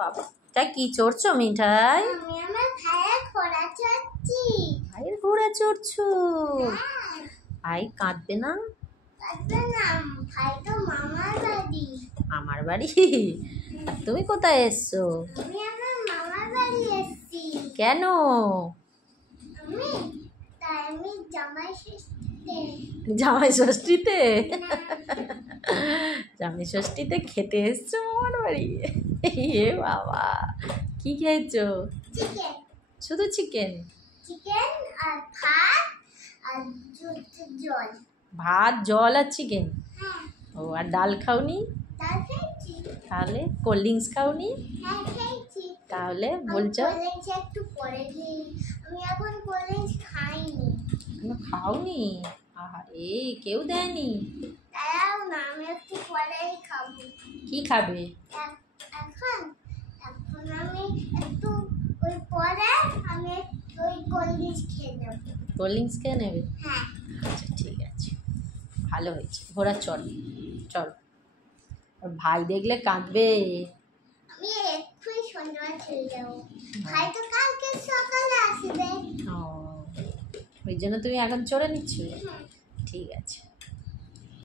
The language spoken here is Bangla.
বাবা, তা কি চড়ছো মিঠাই? আমি আমার ভাইয়ের ঘোড়া চড়ছি। ভাইয়ের ঘোড়া চড়ছো? হ্যাঁ। ভাই কাঁদবে না? কাঁদবে না, ভাই তো মামার বাড়ি। আমার বাড়ি? আর তুমি কোথায় এসছো? আমি আমার মামার বাড়ি এসেছি। কেন? আমি জামাই ষষ্ঠীতে। জামাই ষষ্ঠীতে? জামাই ষষ্ঠীতে খেতে এসছো মামার বাড়ি? এ বাবা, কি খেয়েছো? চিকেন। শুধু চিকেন? চিকেন আর ভাত আর জল। ভাত, জল আর চিকেন? হ্যাঁ। ও, আর ডাল খাওনি? ডাল খেয়েছি। তাহলে কোল্ড ড্রিঙ্কস খাওনি? হ্যাঁ খেয়েছি। তাহলে বলছো? কোল্ড ড্রিঙ্কস একটু পরে খেয়ে, আমি এখন কোল্ড ড্রিঙ্কস খাইনি। খাওনি? আরে কেউ দেয়নি? দাঁড়াও না, আমি একটু পরেই খাবো। কি খাবে? এখন এখন আমি একটু ওই পরে আমি ওই কোল্ড ড্রিঙ্কস খেয়ে নেব। কোল্ড ড্রিঙ্কস খেয়ে নেবে? হ্যাঁ। আচ্ছা ঠিক আছে, ভালো হয়েছে। ঘোড়া চল চল, আর ভাই দেখলে কাঁদবে। আমি এক্ষুনি সন্ধ্যাবেলা চলে যাবো, ভাই তো কালকে সকালে আসবে। ও, ওই জন্য তুমি এখন চড়ে নিচ্ছ? হ্যাঁ। ঠিক আছে।